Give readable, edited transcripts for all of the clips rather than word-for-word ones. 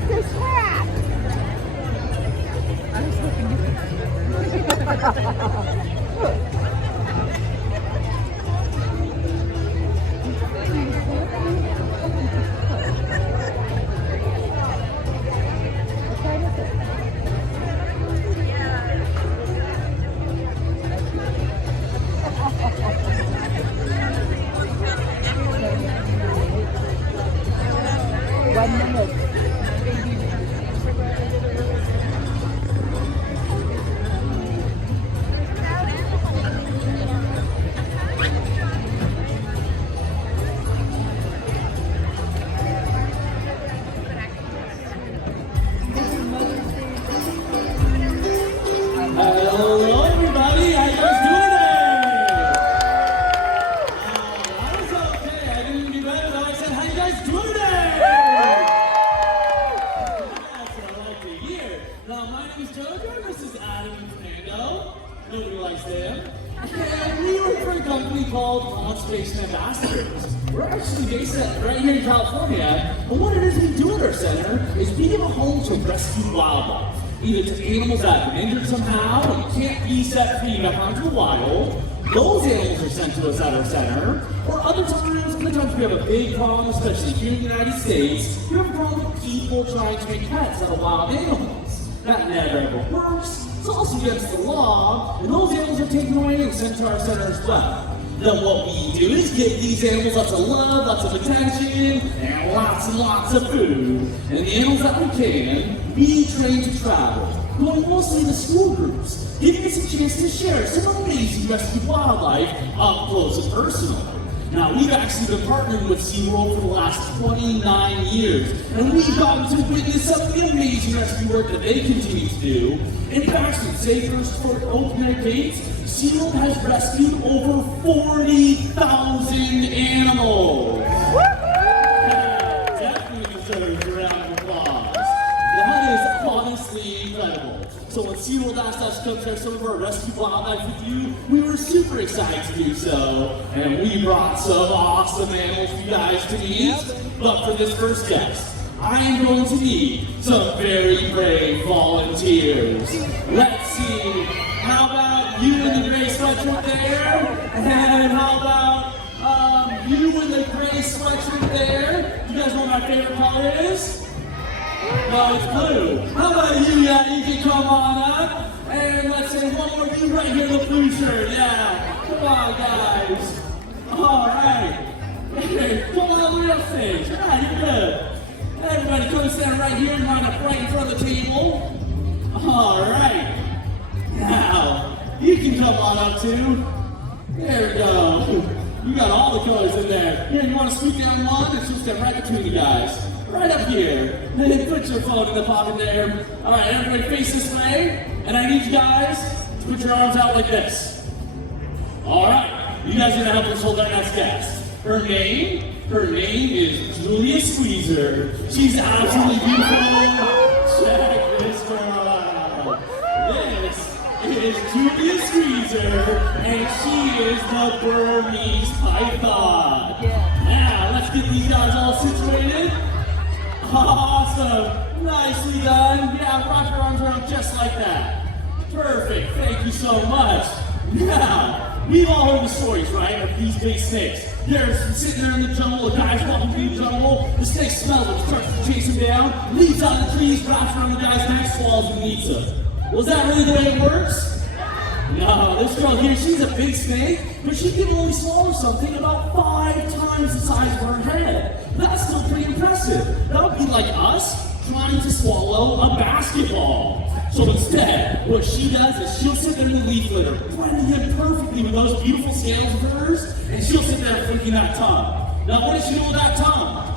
circus rat. I was looking One minute. Hello everybody, how you guys doing today? I was okay, I didn't do better though. I said, how you guys doing today? That's what I like to hear. Now my name is Jojo, this is Adam and Fernando. Nobody likes them. And we work for a company called Conservation Ambassadors. We're actually based right here in California, but what it is we do at our center is we give a home to rescued wildlife. Either to animals that have been injured somehow and can't be set free back onto the wild. Those animals are sent to us at our center. Or other times we have a big problem, especially here in the United States, we have a problem with people trying to make pets out of wild animals. That never ever works. It's also against the law, and those animals are taken away and sent to our center as well. Then what we do is give these animals lots of love, lots of attention, and lots of food. And the animals that we can, we train to travel, going mostly to school groups, giving us a chance to share some amazing rescued wildlife up close and personal. Now, we've actually been partnering with SeaWorld for the last 29 years, and we've gotten to witness some of the amazing rescue work that they continue to do. In fact, since they first opened their gates, SeaWorld has rescued over 40,000 animals. Definitely deserves a round of applause. That is honestly incredible. So when SeaWorld asked us to come share some of our rescue wildlife with you, we were super excited to do so. And we brought some awesome animals for you guys to meet. But for this first guest, I am going to need some very brave volunteers. Let's see, how about you in the gray sweatshirt there? And how about you in the gray sweatshirt there? You guys know what my favorite color is? No, it's blue. How about you? Yeah, you can come on up. And let's say one more of you right here in the blue shirt. Yeah. Come on, guys. All right. Hey, come on, real stage. Yeah, you're good. Everybody come stand right here and line up right in front of the table. All right. Now, you can come on up too. There we go. You got all the colors in there. Here, you want to scoot down one and she'll step right between you guys. Right up here. And then put your phone in the pocket there. All right, everybody face this way. And I need you guys to put your arms out like this. All right. You guys are going to help us hold our next guest. Her name is Julia Squeezer. She's absolutely beautiful. Check this girl out. This is Julia Squeezer, and she is the Burmese python. Now, let's get these guys all situated. Awesome. Nicely done. Yeah, wrap your arms around just like that. Perfect. Thank you so much. Now, we've all heard the stories, right, of these big snakes. They're sitting there in the jungle, a guy's walking through the jungle, the snake smells it, starts to chase him down, leaps out of the trees, wraps around the guy's neck, swallows and eats him. Was that really the way it works? No, this girl here, she's a big snake, but she can only swallow something about 5 times the size of her head. That's still pretty impressive. That would be like us trying to swallow a basketball. So instead, what she does is she'll sit there in the leaf litter, blending in perfectly with those beautiful scales of hers, and she'll sit there flicking that tongue. Now, what does she do with that tongue?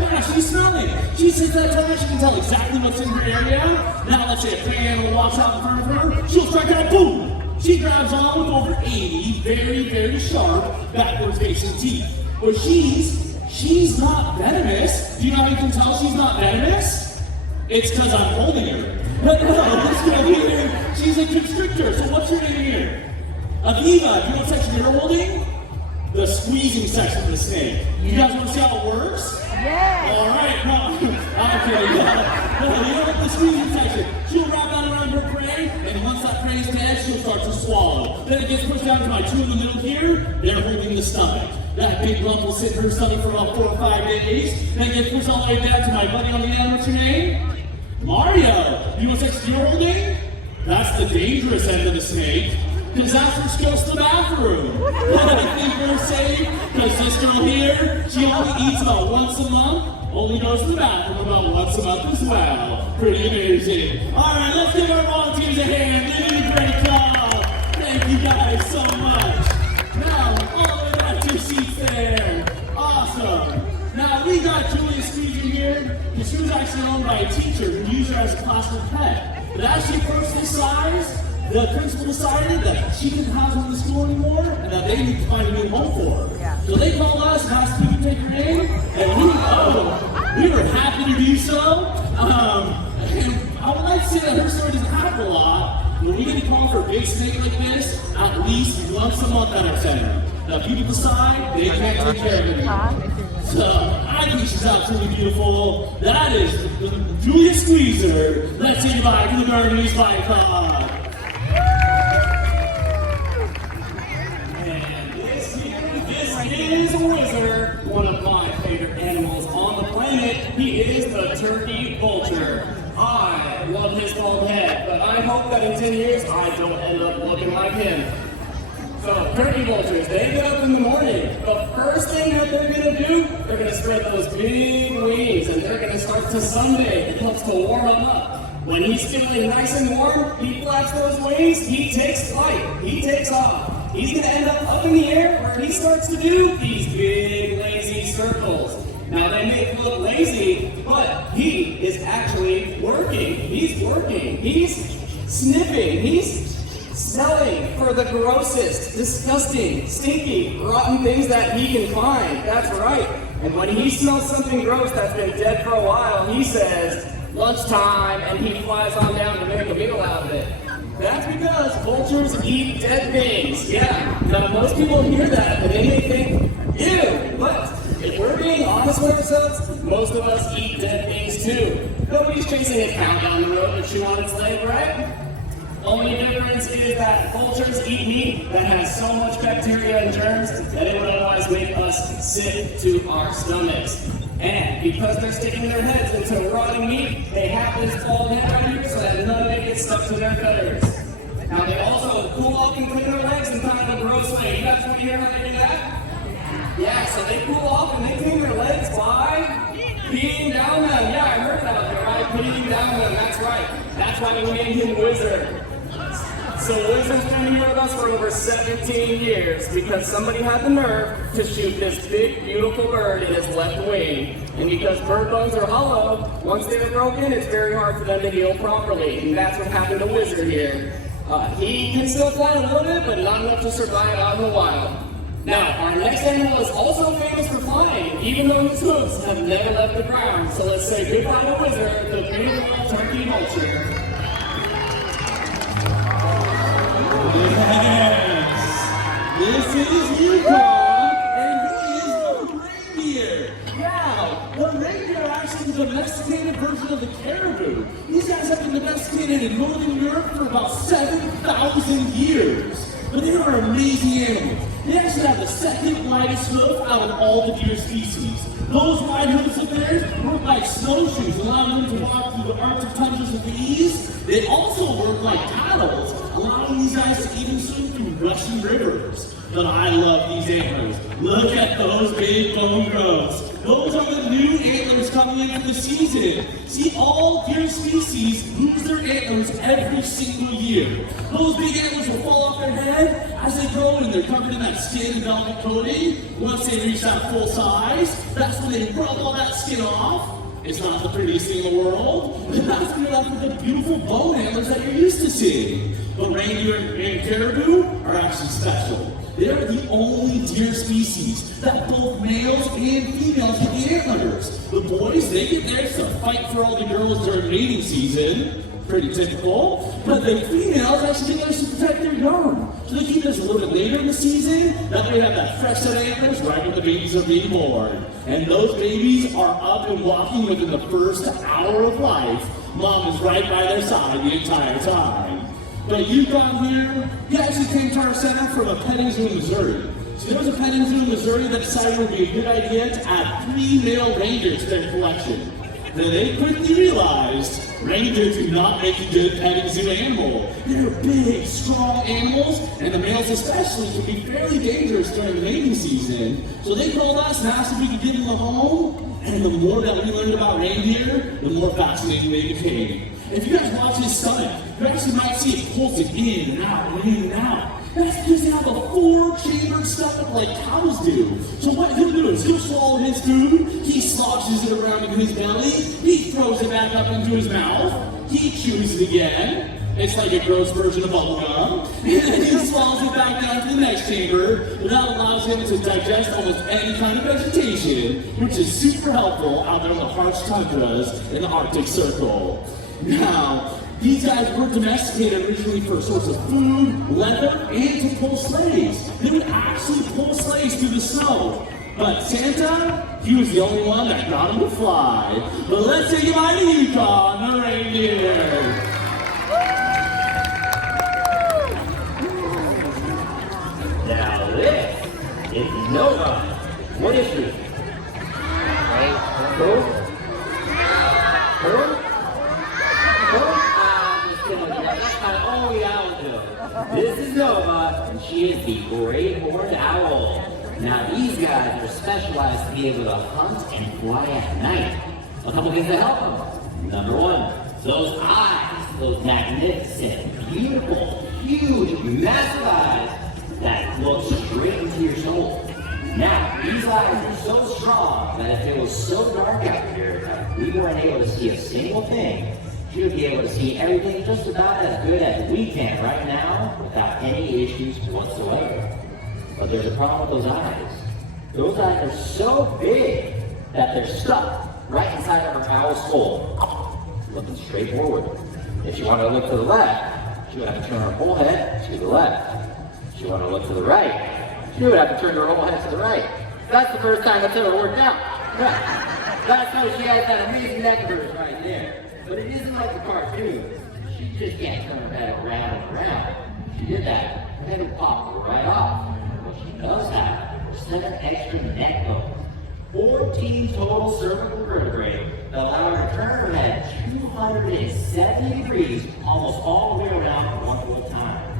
Yeah, she's smelling. She sits that tongue, she can tell exactly what's in her area. Now, let's say a prey animal walks out in front of her, she'll strike out, boom! She grabs on with over 80 very, very sharp backwards facing teeth. But she's not venomous. Do you know how you can tell she's not venomous? It's because I'm holding her. But no, this girl here, she's a constrictor. So what's your name here? Aviva. Do you know what section you're holding? The squeezing section of the snake. You guys want to see how it works? Yeah. All right. Well, kidding. No, you know what the squeezing section? She'll wrap that around her prey, and once that prey is dead, she'll start to swallow. Then it gets pushed down to my two in the middle here. They're holding the stomach. That big lump will sit in her stomach for about 4 or 5 days. Then it gets pushed all the way down to my buddy on the end. What's your name? Mario. You know what section you're holding? That's the dangerous end of the snake. Because that's where she goes to the bathroom. I think we're safe, because this girl here, she only eats about once a month, only goes to the bathroom about once a month as well. Pretty amazing. All right, let's give our volunteers a hand. They did a great job. Thank you guys so much. Now, all the way back to your seats there. Awesome. Now, we got Julia squeezing here, because she was actually owned by a teacher who used her as a classroom pet. But as she approached this size, the principal decided that she didn't have her in the school anymore and that they needed to find a new home for her. Yeah. So they called us and asked if we could take her name, and we were happy to do so. And I would like to say that her story doesn't happen a lot. When we get a call for a big snake like this, at least once a month at our center. Now people decide they can't take care of it anymore. So I think she's absolutely beautiful. That is Julia Squeezer. Let's say goodbye to the Burmese Fight Club. Is a wizard, one of my favorite animals on the planet. He is the turkey vulture. I love his bald head, but I hope that in 10 years I don't end up looking like him. So, turkey vultures, they get up in the morning. The first thing that they're going to do, they're going to spread those big wings, and they're going to start to sunbathe. It helps to warm them up. When he's feeling nice and warm, he flaps those wings, he takes flight, he takes off. He's going to end up in the air where he starts to do these big, lazy circles. Now, they may look lazy, but he is actually working. He's working. He's sniffing. He's smelling for the grossest, disgusting, stinky, rotten things that he can find. That's right. And when he smells something gross that's been dead for a while, he says, lunchtime, and he flies on down to make a meal out of it. That's because vultures eat dead things. Yeah. Now most people hear that and they may think, ew, but if we're being honest with ourselves, most of us eat dead things too. Nobody's chasing a cow down the road to chew on its leg, right? Only difference is that vultures eat meat that has so much bacteria and germs that it would otherwise make us sick to our stomachs. And because they're sticking their heads into rotting meat, they have this bald head right here so that none of it gets stuck to their feathers. Now they also cool off and clean their legs in kind of a gross way. You guys want to hear how they do that? Yeah, so they cool off and they clean their legs by peeing down them. Yeah, I heard it out there, right? Peeing down them, that's right. That's why we named him Wizard. So Wizard's been here with us for over 17 years because somebody had the nerve to shoot this big, beautiful bird in his left wing. And because bird bones are hollow, once they're broken, it's very hard for them to heal properly. And that's what happened to Wizard here. He can still fly a little bit, but not enough to survive out in the wild. Now, our next animal is also famous for flying, even though his hooves have never left the ground. So let's say goodbye to Wizard, the beautiful turkey vulture. Yes! This is Yukon, and he is the reindeer. Now, the reindeer are actually the domesticated version of the caribou. These guys have been domesticated in northern Europe for about 7,000 years. But they are amazing animals. They actually have the second widest hoof out of all the deer species. Those wide hoofs of theirs work like snowshoes, allowing them to walk through the Arctic tundras with ease. They also work like paddles, allowing these guys to even swim through rushing rivers. But I love these antlers. Look at those big bone growths. Those are the new antlers coming in for the season. See, all deer species lose their antlers every single year. Those big antlers will fall off their head as they grow and they're covered in that skin and velvet coating. Once they reach that full size, that's when they rub all that skin off. It's not the prettiest thing in the world, but that's when you're left with the beautiful bone antlers that you're used to seeing. But reindeer and caribou are actually special. They're the only deer species that both males and females get the antlers. The boys, they get theirs to fight for all the girls during mating season. Pretty typical. But the females actually get us to protect their young. So they keep this a little bit later in the season. That way they have that fresh set of antlers right when the babies are being born. And those babies are up and walking within the first hour of life. Mom is right by their side the entire time. But you've gone here, you actually came to our center from a petting zoo in Missouri. So there was a petting zoo in Missouri that decided it would be a good idea to add 3 male reindeer to their collection. Then they quickly realized reindeer do not make a good petting zoo animal. They're big, strong animals, and the males especially can be fairly dangerous during the mating season. So they told us and asked if we could give them a home, and the more that we learned about reindeer, the more fascinating they became. If you guys watch his stomach, you actually might see it pulsing in and out and in and out. That's because they have a 4-chambered stomach like cows do. So what he'll do is he'll swallow his food, he sloshes it around in his belly, he throws it back up into his mouth, he chews it again. It's like a gross version of bubblegum. And then he swallows it back down to the next chamber. And that allows him to digest almost any kind of vegetation, which is super helpful out there in the harsh tundras in the Arctic Circle. Now, these guys were domesticated originally for sorts of food, leather, and to pull sleighs. They would actually pull sleighs through the snow. But Santa, he was the only one that got him to fly. But let's say goodbye to Yukon, the reindeer. Now this is Nova. What is she? Who? This is Nova, and she is the great horned owl. Now these guys are specialized to be able to hunt and fly at night. A couple things that help them. Number one, those eyes, those magnificent, beautiful, huge, massive eyes that look straight into your soul. Now, these eyes are so strong that if it was so dark out here that we weren't able to see a single thing, she would be able to see everything just about as good as we can right now without any issues whatsoever. But there's a problem with those eyes. Those eyes are so big that they're stuck right inside of her owl's skull, looking straight forward. If she wanted to look to the left, she would have to turn her whole head to the left. If she wanted to look to the right, she would have to turn her whole head to the right. That's the first time that's ever worked out. Right. That's how she has that amazing neck of hers right there. But it isn't like the cartoons. She just can't turn her head around and around. She did that, her head would pop right off. But she does have 7 extra neck bones, 14 total cervical vertebrae that allow her to turn her head 270 degrees almost all the way around one full time.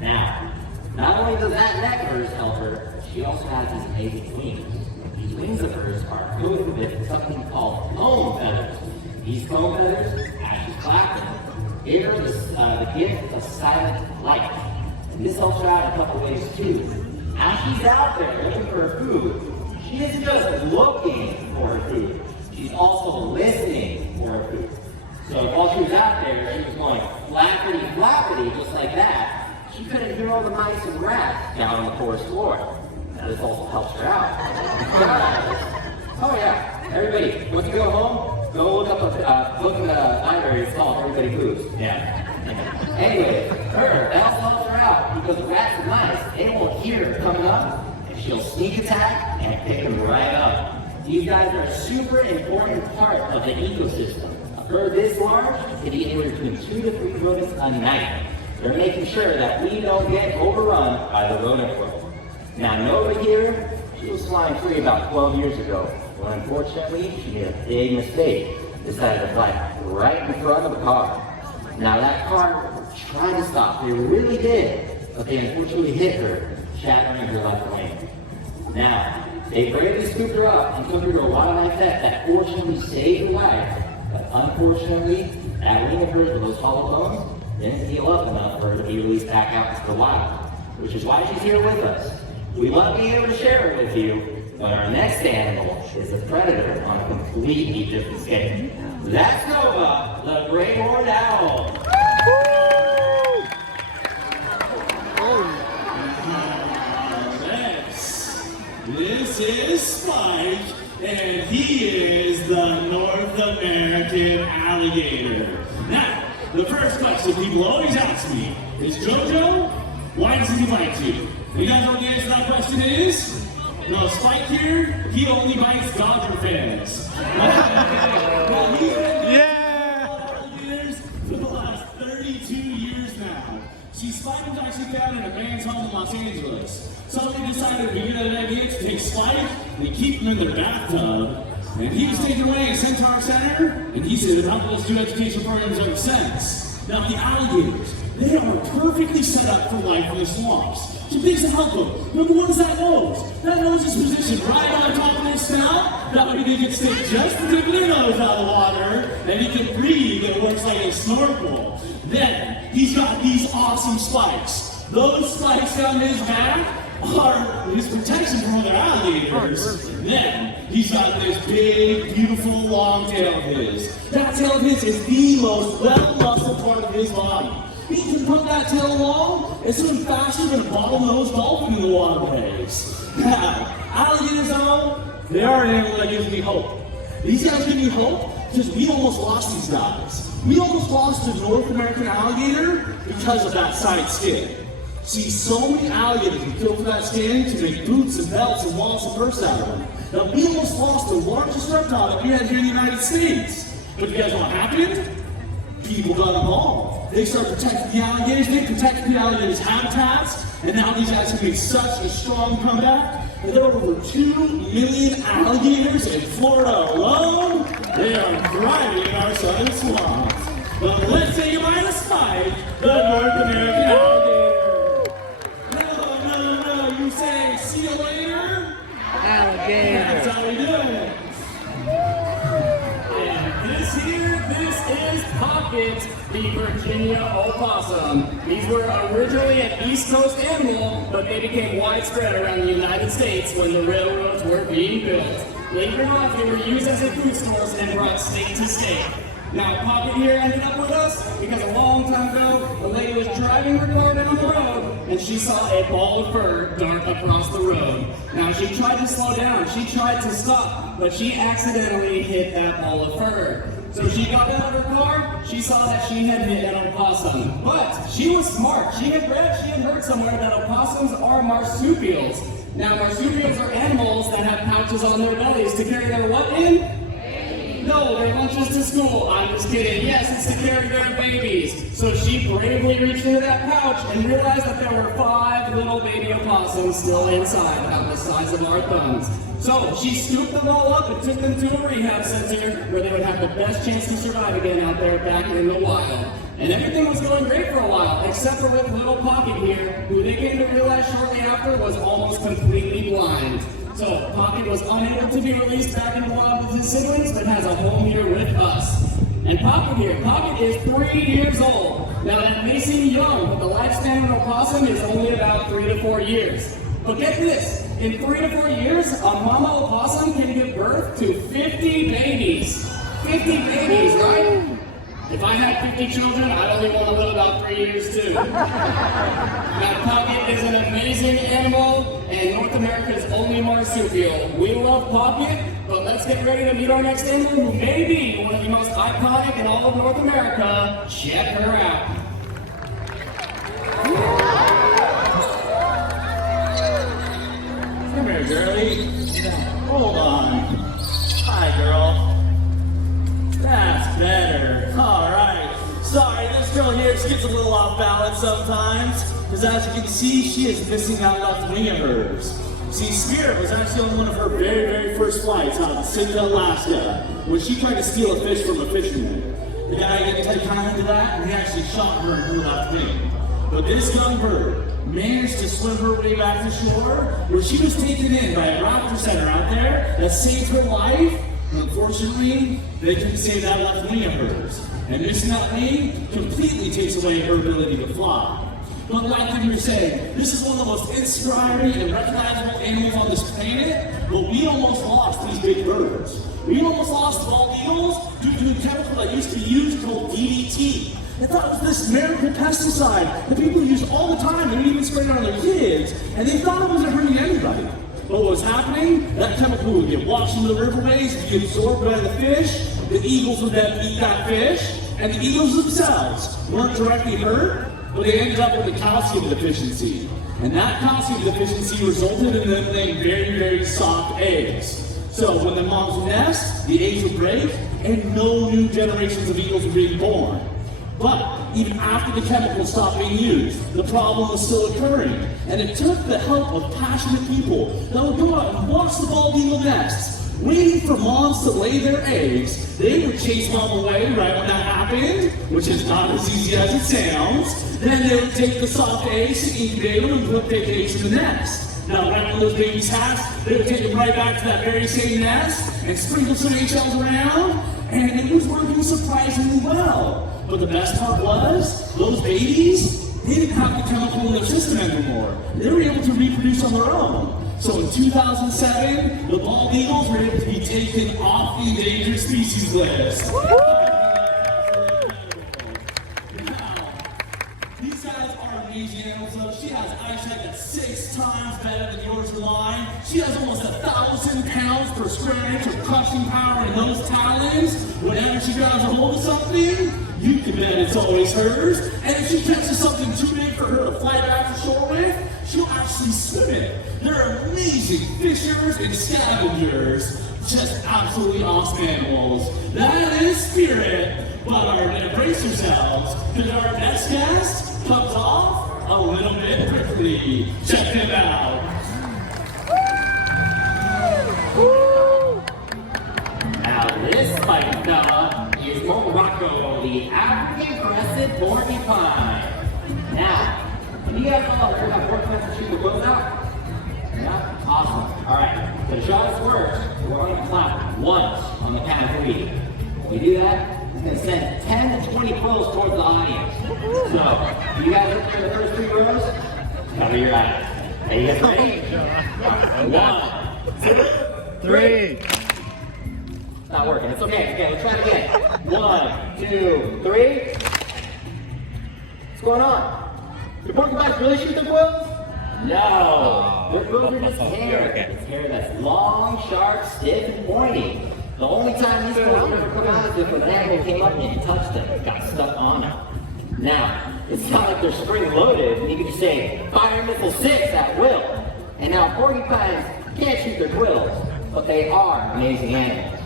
Now, not only does that neck of hers help her, but she also has these amazing wings. These wings of hers are coated with something called foam feathers. These foam feathers, as she's clapping, give her the gift of silent flight. And this helps her out in a couple ways too. As she's out there looking for her food, she isn't just looking for her food, she's also listening for her food. So while she was out there, she was going flappity flappity just like that. She couldn't hear all the mice and rats down on the forest floor. Now this also helps her out. Oh yeah, everybody, once you go home, go look up a book in the library. It's called Everybody Moves. Yeah. Anyway, that also helps her out because the rats and mice, they won't hear her coming up, and she'll sneak attack and pick them right up. These guys are a super important part of the ecosystem. A bird this large can eat anywhere between 2 to 3 rodents a night. They're making sure that we don't get overrun by the rodent world. Now Nova here, she was flying free about 12 years ago. But unfortunately, she made a big mistake. Decided to fly right in front of the car. Now that car tried to stop. They really did. But they unfortunately hit her, shattering her left wing. Now, they bravely scooped her up and took her to a wildlife vet that fortunately saved her life. But unfortunately, that wing of hers with those hollow bones didn't heal up enough for her to be released back out into the wild. Which is why she's here with us. We love being able to share it with you. But our next animal is a predator on a completely different scale. That's Nova, the great horned owl. This is Spike, and he is the North American alligator. Now, the first question people always ask me is, JoJo, why doesn't he bite you? You guys know what the answer to that question is? No, Spike here, he only bites Dodger fans. Now, he's been years for the last 32 years now. See, Spike was actually found in a man's home in Los Angeles. Somebody decided to get an idea to take Spike and keep him in their bathtub. And he was taken away in Centaur Center, and he said that helped us do education programs ever since. Now, the alligators, they are perfectly set up for life in the swamps. Some things to help them. Number one is that nose. That nose is positioned right on top of their snout. That way they can stick just the tip of their nose out of the water, and he can breathe, and it works like a snorkel. Then, he's got these awesome spikes. Those spikes down his back are his protection from other alligators. Then, he's got this big, beautiful, long tail of his. That tail of his is the most well-muscled part of his body. He can put that tail along and swim faster than a bottlenose dolphin in the waterways. Now, alligators, though, they are an animal that gives me hope. These guys give me hope because we almost lost these guys. We almost lost the North American alligator because of that side skin. See, so many alligators we killed for that skin to make boots and belts and wallets and purses out of them. Now, we almost lost the largest reptile that we had here in the United States. But you guys know what happened? People got involved. They started protecting the alligators, they protected the alligators' habitats, and now these guys have made such a strong comeback. And there are over 2 million alligators in Florida alone. They are thriving in our southern swamps. But let's say you might have spied the North American alligator. No, you say, see you later? Alligator. That's how we do it. This is Pocket, the Virginia opossum. These were originally an East Coast animal, but they became widespread around the United States when the railroads were being built. Later on, they were used as a food source and brought state to state. Now, Pocket here ended up with us because a long time ago, a lady was driving her car down the road and she saw a ball of fur dart across the road. Now, she tried to slow down, she tried to stop, but she accidentally hit that ball of fur. So she got out of her car, she saw that she had hit an opossum. But she was smart. She had heard somewhere that opossums are marsupials. Now, marsupials are animals that have pouches on their bellies to carry their what in? No, their lunches to school. I'm just kidding. Yes, it's to carry their babies. So she bravely reached into that pouch and realized that there were 5 little baby opossums still inside, about the size of our thumbs. So she scooped them all up and took them to a rehab center where they would have the best chance to survive again out there back in the wild. And everything was going great for a while, except for with little Pocket here, who they came to realize shortly after was almost completely blind. So Pocket was unable to be released back in the wild with his siblings, but has a home here with us. And Pocket here, Pocket is 3 years old. Now that may seem young, but the lifespan of an opossum is only about 3 to 4 years. But get this, in 3 to 4 years, a mama opossum can give birth to 50 babies. 50 babies, right? If I had 50 children, I'd only want to live about 3 years too. Now, Pocket is an amazing animal and North America's only marsupial. We love Pocket, but let's get ready to meet our next animal who may be one of the most iconic in all of North America. Check her out. Come here, girlie. Hold on. Hi, girl. That's better. All right. Sorry, this girl here, she gets a little off balance sometimes. Because as you can see, she is missing out left wing of hers. See, Spirit was actually on one of her very, very first flights out of Sitka, Alaska, when she tried to steal a fish from a fisherman. The guy got kind of into that, and he actually shot her in her left wing. But this young bird managed to swim her way back to shore, where she was taken in by a raptor center out there that saved her life. Unfortunately, they couldn't save that left wing of hers. And missing that wing completely takes away her ability to fly. But like we were saying, this is one of the most inspiring and recognizable animals on this planet, but we almost lost these big birds. We almost lost bald eagles due to a chemical that used to be used called DDT. They thought it was this miracle pesticide that people use all the time. They would even spray it on their kids, and they thought it wasn't hurting anybody. But what was happening? That chemical would get washed into the riverways, be absorbed by the fish. The eagles would then eat that fish, and the eagles themselves weren't directly hurt, but they ended up with a calcium deficiency. And that calcium deficiency resulted in them laying very, very soft eggs. So when the moms nest, the eggs would break, and no new generations of eagles were being born. But even after the chemicals stopped being used, the problem was still occurring. And it took the help of passionate people that would go out and watch the bald eagle nests, waiting for moms to lay their eggs. They would chase mom away right when that happened, which is not as easy as it sounds. Then they would take the soft eggs to incubate them and put big eggs in the nest. Now, right when those babies hatch, they would take them right back to that very same nest and sprinkle some eggshells around, and it was working surprisingly well. But the best part was, those babies, they didn't have the chemical in their system anymore. They were able to reproduce on their own. So in 2007, the bald eagles were able to be taken off the endangered species list. These guys are amazing animals though. She has eyesight that's 6 times better than yours or mine. She has almost 1,000 pounds per square inch of crushing power in those talons. Whenever she grabs a hold of something, you can bet it's always hers. And if she catches something too big for her to fly back to shore with, she'll actually swim it. They're amazing fishers and scavengers. Just absolutely awesome animals. That is Spirit. But brace yourselves, because our next guest comes off a little bit quickly. Check him out. Now this fighting fella is Morocco, the African crested porcupine. Now, can you guys all heard about porcupines that shoot the quills out? Yeah? Awesome. Alright, so to show us works, we're going to clap once on the count of 3. When we do that, it's going to send 10 to 20 quills towards the audience. So, you guys look for the first 3 rows? Cover your eyes. Are you guys ready? 1, 2, 3. It's not working. It's okay. Okay, let's try it again. 1, 2, 3. What's going on? Do porcupines really shoot the quills? No. Their quills are just hair. It's hair that's long, sharp, stiff, and pointy. The only time these quills ever come out is if an animal came up and touched them. It got stuck on them. Now, it's not like they're spring-loaded, and you can just say, fire missile 6 at will. And now porcupines can't shoot their quills, but they are amazing animals.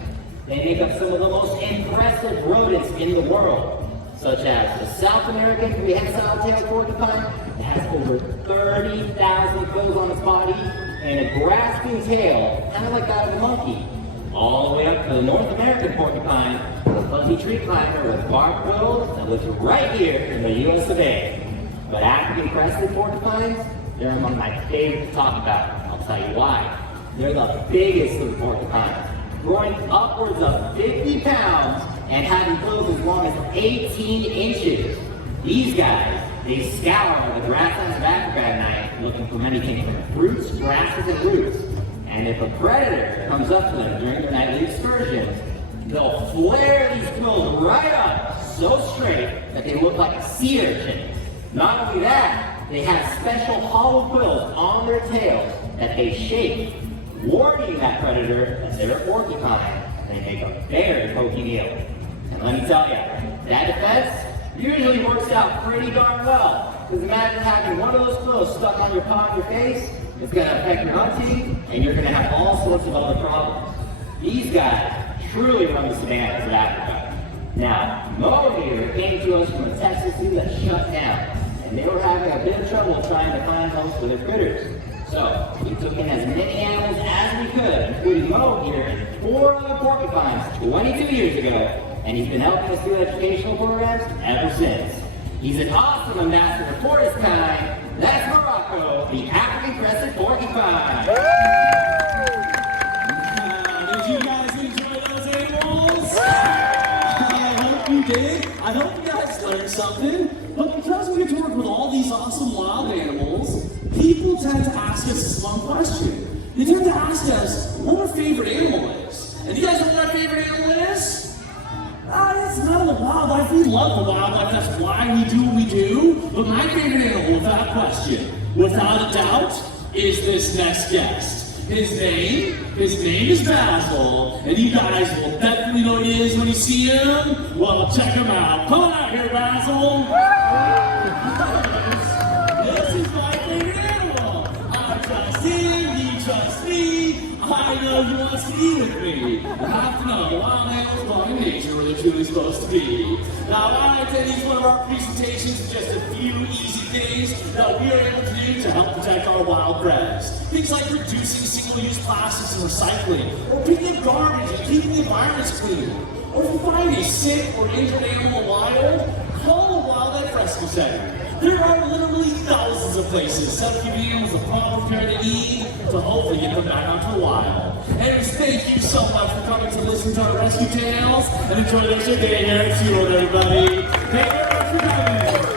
They make up some of the most impressive rodents in the world, such as the South American prehensile-tailed porcupine that has over 30,000 quills on its body, and a grasping tail, kind of like that of a monkey, all the way up to the North American porcupine, a fuzzy tree climber with bark quills that lives right here in the US of A. But African crested porcupines, they're among my favorite to talk about. I'll tell you why. They're the biggest of the porcupines, growing upwards of 50 pounds and having quills as long as 18 inches. These guys, they scour the grasslands of Africa at night looking for anything from fruits, grasses, and roots. And if a predator comes up to them during their nightly excursions, they'll flare these quills right up so straight that they look like a sea urchin. Not only that, they have special hollow quills on their tails that they shake, warning that predator that they're a porcupine. They make a very pokey meal. And let me tell you, that defense usually works out pretty darn well. Because imagine having one of those quills stuck on your paw and your face. It's going to affect your hunting, and you're going to have all sorts of other problems. These guys truly run the savannas of Africa. Now, Mo here came to us from a Texas zoo that shut down, and they were having a bit of trouble trying to find homes for their critters. So, we took in as many animals as we could, including Mo here and 4 other porcupines 22 years ago, and he's been helping us do educational programs ever since. He's an awesome ambassador for his kind. That's Morocco, the African crested porcupine. Did you guys enjoy those animals? I hope you did. I hope you guys learned something. But because we get to work with all these awesome wild animals, people tend to ask us this one question. They tend to ask us what our favorite animal is. And you guys know what our favorite animal is? It's not the wildlife. We love the wildlife. That's why we do what we do. But my favorite animal, without question, without a doubt, is this next guest. His name is Basil, and you guys will definitely know what he is when you see him. Well, check him out. Come on out here, Basil. This is my favorite animal. I trust him, he trusts me. I know he wants to eat with me. I have to know, wild animals belong in nature where they're truly supposed to be. Now, I want to tell you one of our presentations of just a few easy things that we are able to do to help protect our wild crabs. Things like reducing single-use plastics and recycling, or picking up garbage and keeping the environments clean. Or if you find a sick or injured animal wild, call a wildlife rescue center. There are literally thousands of places set up keeping animals the proper care they need to hopefully get them back onto the wild. And thank you so much for coming to listen to our rescue tales and enjoy the rest of your day here at SeaWorld, everybody. Thank you very much for coming.